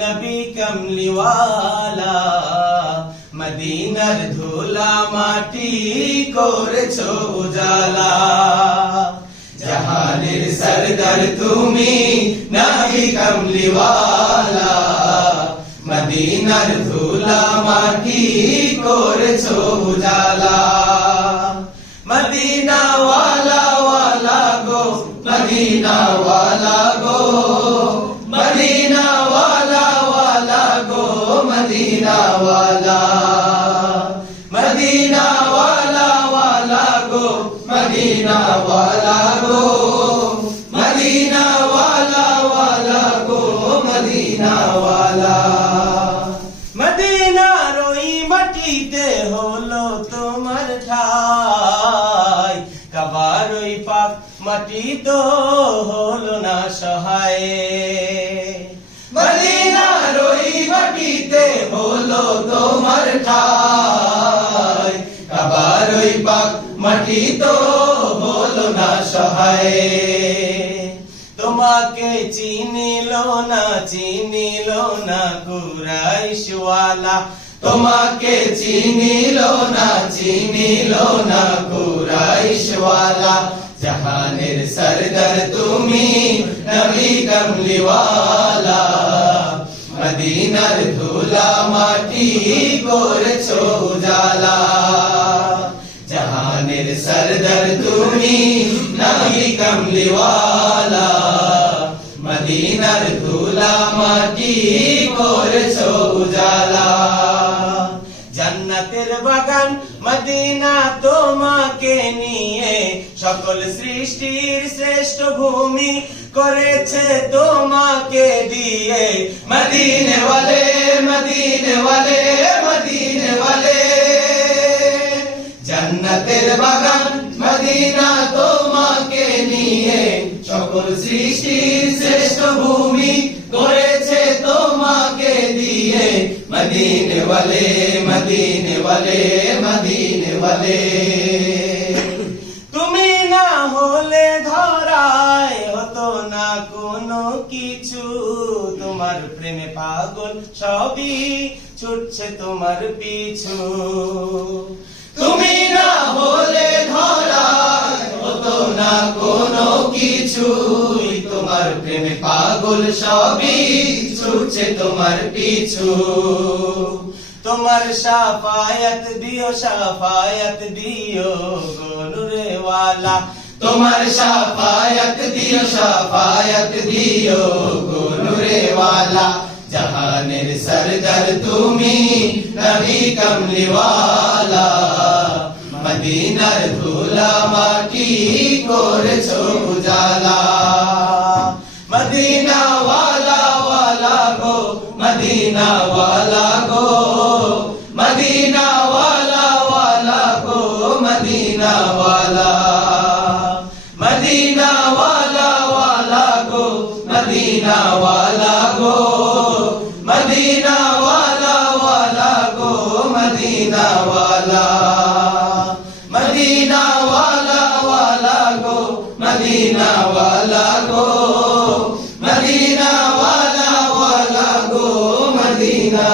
নবী কমলিওয়ালা, মদিনার ধুলা মাটি করেছো উজালা। জাহানের সরদার তুমি নবী কমলিওয়ালা, মদিনার ধুলা মাটি করেছো উজালা। মদিনা ওয়ালা ওয়ালা গো, মদিনা ওয়ালা গো, মদিনা ওয়ালা ওয়ালা গো, মদিনা ওয়ালা, মদিনা ওয়ালা ওয়ালা গো, মদিনা ওয়ালা গো, মদিনা ওয়ালা ওয়ালা গো, মদিনা ওয়ালা। মদিনার ওই মাটিতে হলো তোমার ঠাই, কাবার ওই পাক মাটি তো হলো না সহায়। মদিনার ওই মাটিতে হলো তোমার ঠাই, কাবার ওই পাক মাটি তো হলো না সহায়। তোমাকে চিনিল না কুরাইশ ওয়ালা, তোমাকে চিনিল না কুরাইশ ওয়ালা। জাহানের সরদার তুমি নবী কমলিওয়ালা, মদিনার ধুলা মাটি করেছো উজালা। জাহানের সরদার তুমি নবী কমলিওয়ালা, মদিনার ধুলা মাটি করেছো উজালা। জান্নাতের বাগান মদিনা তোমাকে নিয়ে, সকল সৃষ্টির শ্রেষ্ঠ ভূমি করেছে তোমাকে দিয়ে। মদিনে ওয়ালে, মদিনে ওয়ালে, মদিনে ওয়ালে। জান্নাতের বাগান মদিনা তোমাকে নিয়ে, সকল সৃষ্টির শ্রেষ্ঠ ভূমি করেছে তোমাকে দিয়ে। মদিনে ওয়ালে, মদিনে ওয়ালে, মদিনে ওয়ালে। তুমি না হলে ধরায় হতো না কোনো কিছু, তোমার প্রেমে পাগল সবই ছুটছে তোমার পিছু। তুমি না হলে ধরায় হতো না কোনো কিছু, তোমার প্রেমে পাগল সবই ছুটছে তোমার পিছু। তোমার শাফায়াত দিও গো নূরে ওয়ালা, তোমার শাফায়াত দিও গো নূরে ওয়ালা। জাহানের সরদার তুমি নবী কমলিওয়ালা, মদিনার ধুলা মাটি করেছো উজালা। মদিনা ওয়ালা ওয়ালা গো, মদিনা ওয়ালা গো, মদিনা ওয়ালা ওয়ালা গো, মদিনা ওয়ালা, মদিনা ওয়ালা ওয়ালা গো, মদিনা ওয়ালা গো, মদিনা ওয়ালা ওয়ালা গো, মদিনা ওয়ালা, মদিনা ওয়ালা ওয়ালা গো, মদিনা ওয়ালা গো, মদিনা ওয়ালা ওয়ালা গো, মদিনা।